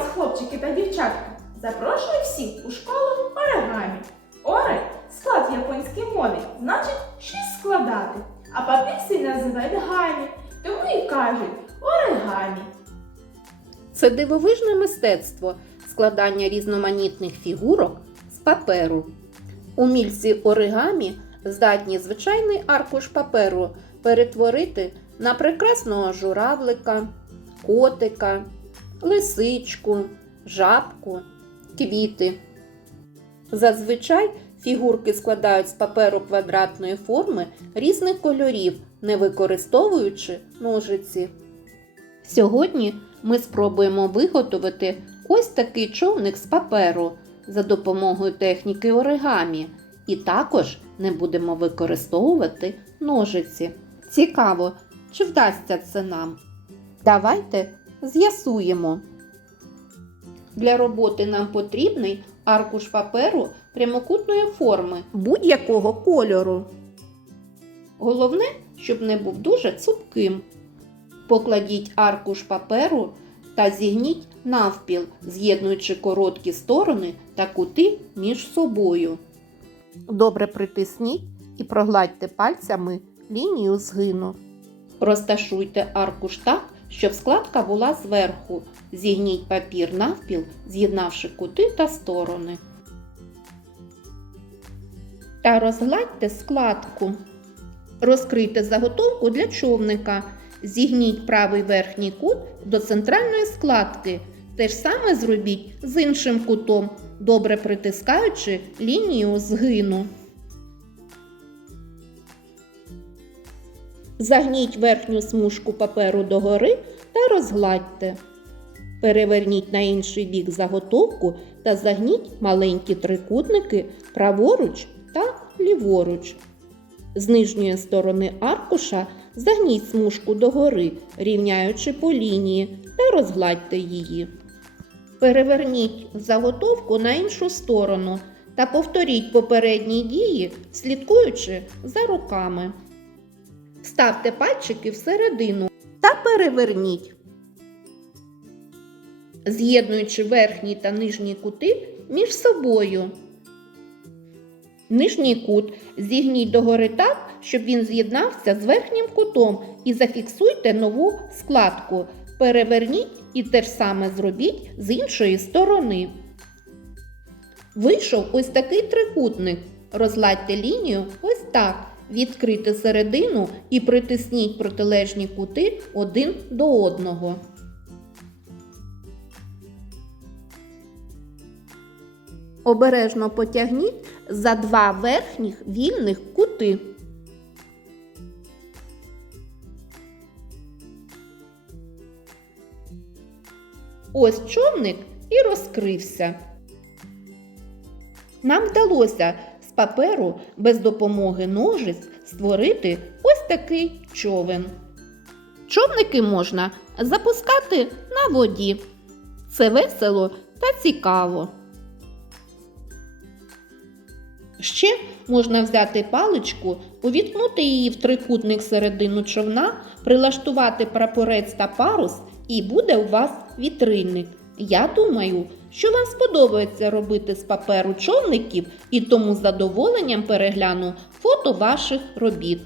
Хлопчики та дівчатка, запрошую всіх у школу оригамі. Оре склад в японській мові, значить щось складати. А папірці називають гамі, тому і кажуть оригамі. Це дивовижне мистецтво складання різноманітних фігурок з паперу. Умільці оригамі здатні звичайний аркуш паперу перетворити на прекрасного журавлика, котика, лисичку, жабку, квіти. Зазвичай фігурки складають з паперу квадратної форми різних кольорів, не використовуючи ножиці. Сьогодні ми спробуємо виготовити ось такий човник з паперу за допомогою техніки оригамі, і також не будемо використовувати ножиці. Цікаво, чи вдасться це нам? Давайте з'ясуємо. Для роботи нам потрібний аркуш паперу прямокутної форми будь-якого кольору. Головне, щоб не був дуже цупким. Покладіть аркуш паперу та зігніть навпіл, з'єднуючи короткі сторони та кути між собою. Добре притисніть і прогладьте пальцями лінію згину. Розташуйте аркуш так, щоб складка була зверху. Зігніть папір навпіл, з'єднавши кути та сторони. Та розгладьте складку. Розкрийте заготовку для човника. Зігніть правий верхній кут до центральної складки. Те ж саме зробіть з іншим кутом, добре притискаючи лінію згину. Загніть верхню смужку паперу догори та розгладьте. Переверніть на інший бік заготовку та загніть маленькі трикутники праворуч та ліворуч. З нижньої сторони аркуша загніть смужку догори, рівняючи по лінії та розгладьте її. Переверніть заготовку на іншу сторону та повторіть попередні дії, слідкуючи за руками. Ставте пальчики всередину та переверніть. З'єднуючи верхній та нижній кути між собою. Нижній кут зігніть догори так, щоб він з'єднався з верхнім кутом і зафіксуйте нову складку. Переверніть і те ж саме зробіть з іншої сторони. Вийшов ось такий трикутник. Розладьте лінію ось так. Відкрити середину і притисніть протилежні кути один до одного. Обережно потягніть за два верхніх вільних кути. Ось човник і розкрився. Нам вдалося паперу без допомоги ножиць створити ось такий човен. Човники можна запускати на воді. Це весело та цікаво. Ще можна взяти паличку, увіткнути її в трикутник середину човна, прилаштувати прапорець та парус, і буде у вас вітрильник. Я думаю, що вам сподобається робити з паперу човників і тому з задоволенням перегляну фото ваших робіт.